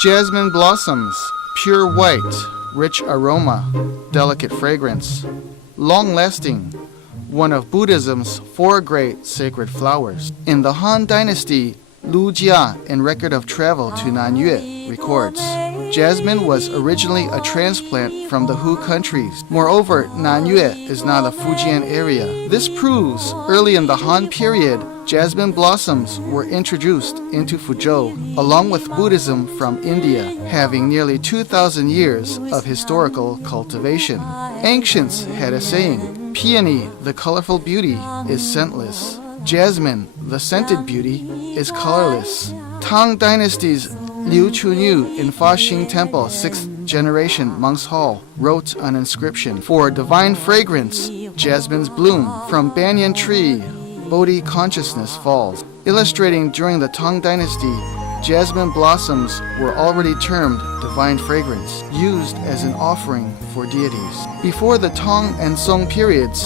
Jasmine blossoms, pure white, rich aroma, delicate fragrance, long-lasting, one of Buddhism's 4 great sacred flowers. In the Han Dynasty, Lu Jia, in Record of Travel to Nanyue, records, jasmine was originally a transplant from the Hu countries. Moreover, Nanyue is now the Fujian area. This proves early in the Han period, jasmine blossoms were introduced into Fuzhou, along with Buddhism from India, having nearly 2,000 years of historical cultivation. Ancients had a saying, peony, the colorful beauty, is scentless. Jasmine, the scented beauty, is colorless. Tang Dynasty's Liu Chunyu in Faxing Temple, 6th generation Monk's Hall, wrote an inscription, for divine fragrance, jasmine's bloom. From banyan tree, Bodhi consciousness falls. Illustrating during the Tang Dynasty, jasmine blossoms were already termed divine fragrance, used as an offering for deities. Before the Tang and Song periods,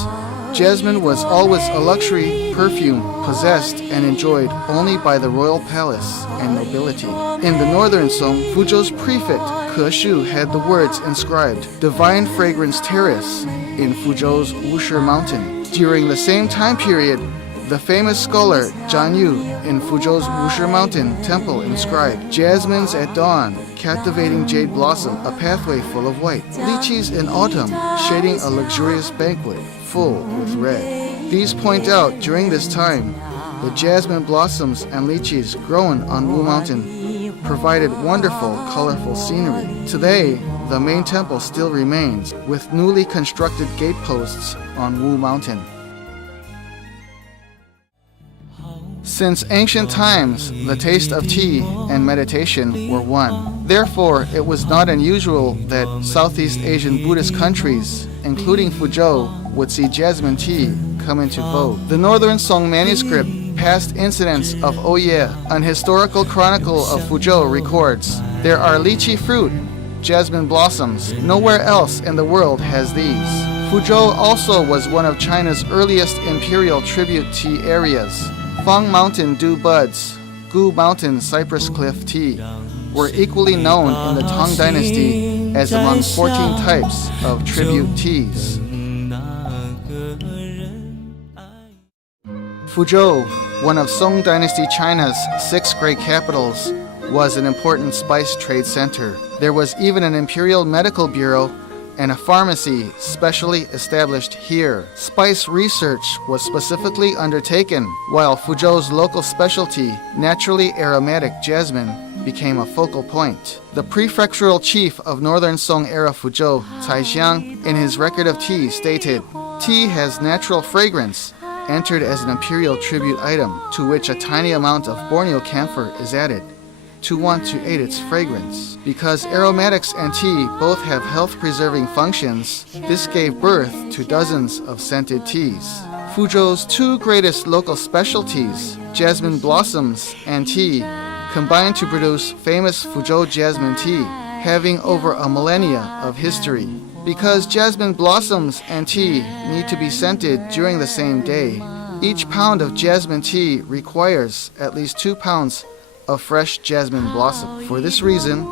jasmine was always a luxury perfume possessed and enjoyed only by the royal palace and nobility. In the northern Song, Fuzhou's prefect Ke Shu had the words inscribed, Divine Fragrance Terrace, in Fuzhou's Wushi Mountain. During the same time period, the famous scholar Zhang Yu in Fuzhou's Wushi Mountain temple inscribed, Jasmines at dawn, captivating jade blossom, a pathway full of white. Lychees in autumn, shading a luxurious banquet, full with red. These point out during this time, the jasmine blossoms and lychees grown on Wu Mountain provided wonderful, colorful scenery. Today, the main temple still remains, with newly constructed gate posts on Wu Mountain. Since ancient times, the taste of tea and meditation were one. Therefore, it was not unusual that Southeast Asian Buddhist countries, including Fuzhou, would see jasmine tea come into vogue. The Northern Song manuscript, Past Incidents of Oye, an historical chronicle of Fuzhou, records, there are lychee fruit, jasmine blossoms. Nowhere else in the world has these. Fuzhou also was one of China's earliest imperial tribute tea areas. Fang Mountain dew buds, Gu Mountain cypress cliff tea were equally known in the Tang Dynasty as among 14 types of tribute teas. Fuzhou, one of Song Dynasty China's 6 great capitals, was an important spice trade center. There was even an imperial medical bureau and a pharmacy specially established here. Spice research was specifically undertaken, while Fuzhou's local specialty, naturally aromatic jasmine, became a focal point. The prefectural chief of Northern Song era Fuzhou, Cai Xiang, in his record of tea stated, tea has natural fragrance, entered as an imperial tribute item, to which a tiny amount of Borneo camphor is added, to want to aid its fragrance. Because aromatics and tea both have health-preserving functions, this gave birth to dozens of scented teas. Fuzhou's 2 greatest local specialties, jasmine blossoms and tea, combined to produce famous Fuzhou jasmine tea, having over a millennia of history. Because jasmine blossoms and tea need to be scented during the same day, each pound of jasmine tea requires at least 2 pounds of fresh jasmine blossom. For this reason,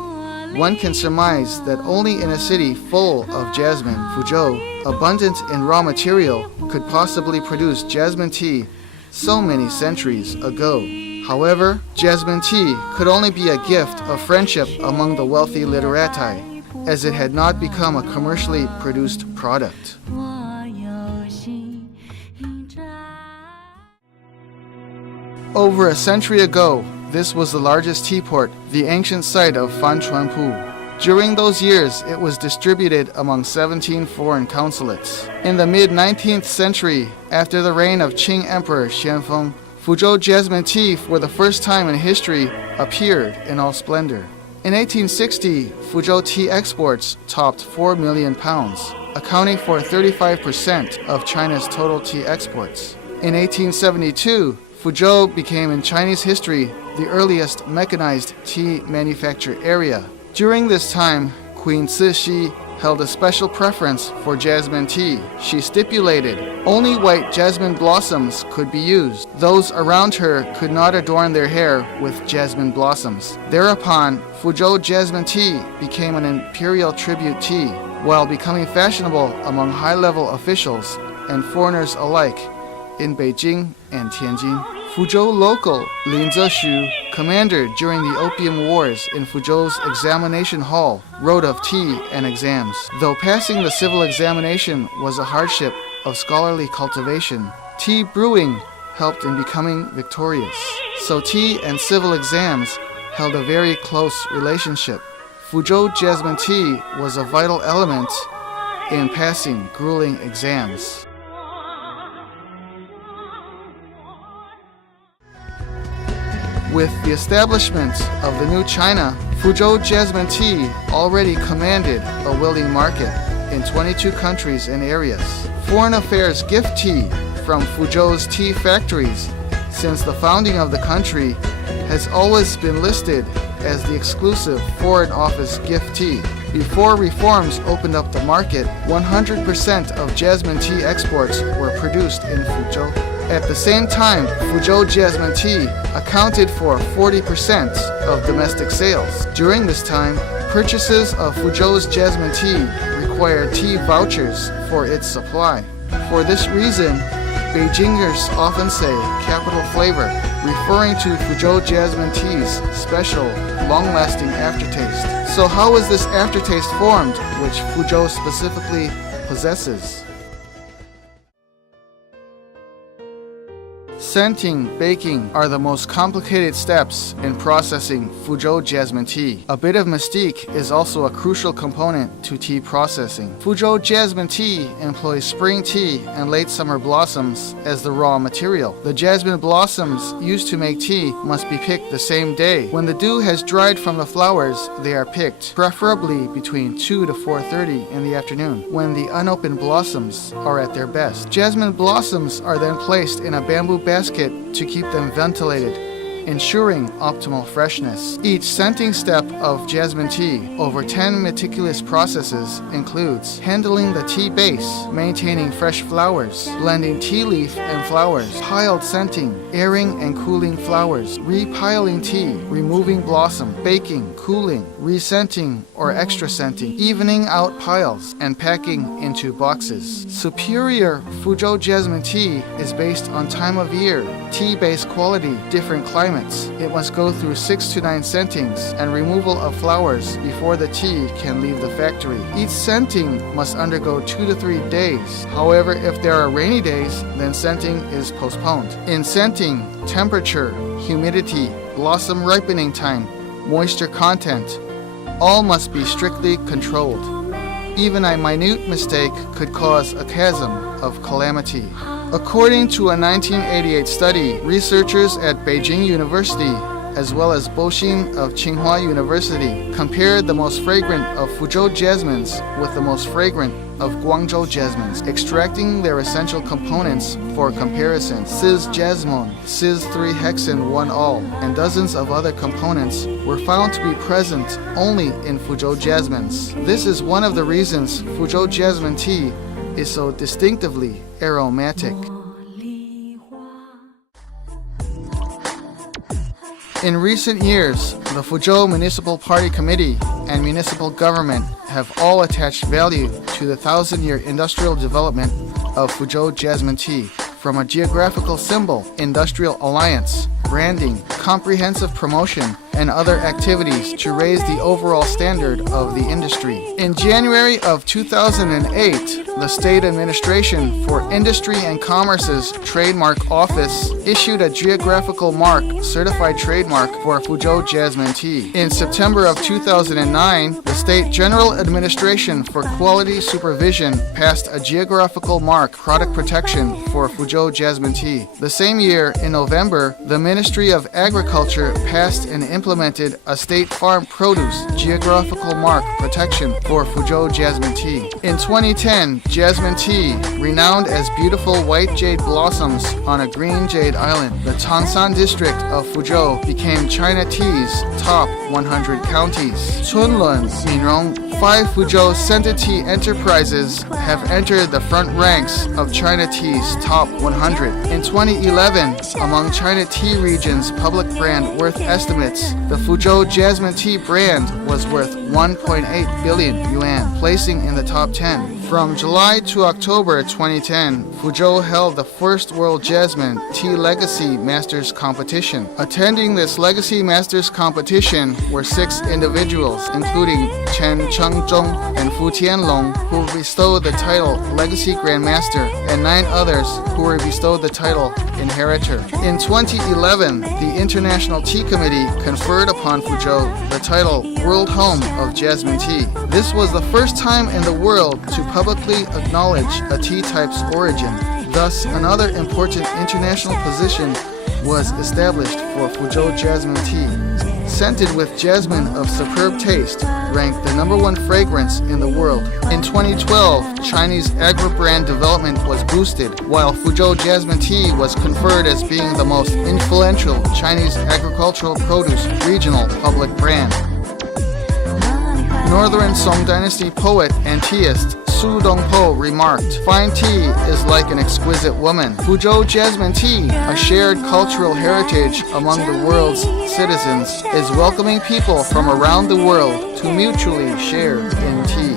one can surmise that only in a city full of jasmine, Fuzhou, abundant in raw material, could possibly produce jasmine tea so many centuries ago. However, jasmine tea could only be a gift of friendship among the wealthy literati, as it had not become a commercially produced product. Over a century ago, this was the largest teaport, the ancient site of Fanchuanpu. During those years, it was distributed among 17 foreign consulates. In the mid-19th century, after the reign of Qing Emperor Xianfeng, Fuzhou jasmine tea for the first time in history appeared in all splendor. In 1860, Fuzhou tea exports topped 4 million pounds, accounting for 35% of China's total tea exports. In 1872, Fuzhou became in Chinese history the earliest mechanized tea manufacture area. During this time, Queen Cixi held a special preference for jasmine tea. She stipulated only white jasmine blossoms could be used. Those around her could not adorn their hair with jasmine blossoms. Thereupon, Fuzhou jasmine tea became an imperial tribute tea, while becoming fashionable among high-level officials and foreigners alike in Beijing and Tianjin. Fuzhou local Lin Zexu, commander during the Opium Wars in Fuzhou's examination hall, wrote of tea and exams. Though passing the civil examination was a hardship of scholarly cultivation, tea brewing helped in becoming victorious. So tea and civil exams held a very close relationship. Fuzhou jasmine tea was a vital element in passing grueling exams. With the establishment of the new China, Fuzhou jasmine tea already commanded a willing market in 22 countries and areas. Foreign Affairs gift tea from Fuzhou's tea factories since the founding of the country has always been listed as the exclusive Foreign Office gift tea. Before reforms opened up the market, 100% of jasmine tea exports were produced in Fuzhou. At the same time, Fuzhou jasmine tea accounted for 40% of domestic sales. During this time, purchases of Fuzhou's jasmine tea required tea vouchers for its supply. For this reason, Beijingers often say capital flavor, referring to Fuzhou jasmine tea's special, long-lasting aftertaste. So how is this aftertaste formed, which Fuzhou specifically possesses? Scenting, baking are the most complicated steps in processing Fuzhou jasmine tea. A bit of mystique is also a crucial component to tea processing. Fuzhou jasmine tea employs spring tea and late summer blossoms as the raw material. The jasmine blossoms used to make tea must be picked the same day. When the dew has dried from the flowers, they are picked, preferably between 2 to 4:30 in the afternoon, when the unopened blossoms are at their best. Jasmine blossoms are then placed in a bamboo basket to keep them ventilated, ensuring optimal freshness. Each scenting step of jasmine tea, over 10 meticulous processes, includes handling the tea base, maintaining fresh flowers, blending tea leaf and flowers, piled scenting, airing and cooling flowers, repiling tea, removing blossom, baking, cooling, rescenting or extra scenting, evening out piles, and packing into boxes. Superior Fuzhou jasmine tea is based on time of year, tea-based quality, different climates. It must go through 6 to 9 scentings and removal of flowers before the tea can leave the factory. Each scenting must undergo 2 to 3 days. However, if there are rainy days, then scenting is postponed. In scenting, temperature, humidity, blossom ripening time, moisture content, all must be strictly controlled. Even a minute mistake could cause a chasm of calamity. According to a 1988 study, researchers at Beijing University as well as Boxin of Tsinghua University compared the most fragrant of Fuzhou jasmines with the most fragrant of Guangzhou jasmines, extracting their essential components for comparison. Cis jasmine, Cis 3-hexane-1-ol, and dozens of other components were found to be present only in Fuzhou jasmines. This is one of the reasons Fuzhou jasmine tea is so distinctively aromatic. In recent years, the Fuzhou Municipal Party Committee and municipal government have all attached value to the 1,000-year industrial development of Fuzhou jasmine tea, from a geographical symbol, industrial alliance, branding, comprehensive promotion, and other activities to raise the overall standard of the industry. In January of 2008, the State Administration for Industry and Commerce's Trademark Office issued a geographical mark certified trademark for Fuzhou jasmine tea. In September of 2009, the State General Administration for Quality Supervision passed a geographical mark product protection for Fuzhou jasmine tea. The same year, in November, the Ministry of Agriculture passed and implemented implemented a state farm produce geographical mark protection for Fuzhou jasmine tea. In 2010, jasmine tea, renowned as beautiful white jade blossoms on a green jade island, the Tangshan district of Fuzhou became China Tea's top 100 counties. Chunlun, Minrong, 5 Fuzhou scented tea enterprises have entered the front ranks of China Tea's top 100. In 2011, among China Tea region's public brand worth estimates, the Fuzhou jasmine tea brand was worth 1.8 billion yuan, placing in the top 10. From July to October 2010, Fuzhou held the first World Jasmine Tea Legacy Masters Competition. Attending this Legacy Masters Competition were 6 individuals, including Chen Chengzhong and Fu Tianlong, who bestowed the title Legacy Grandmaster, and 9 others who were bestowed the title Inheritor. In 2011, the International Tea Committee conferred upon Fuzhou the title World Home of Jasmine Tea. This was the first time in the world to publicly acknowledge a tea type's origin. Thus, another important international position was established for Fuzhou jasmine tea. Scented with jasmine of superb taste, ranked the #1 fragrance in the world. In 2012, Chinese agri-brand development was boosted, while Fuzhou jasmine tea was conferred as being the most influential Chinese agricultural produce regional public brand. Northern Song Dynasty poet and teaist Su Dongpo remarked, "Fine tea is like an exquisite woman." Fuzhou jasmine tea, a shared cultural heritage among the world's citizens, is welcoming people from around the world to mutually share in tea.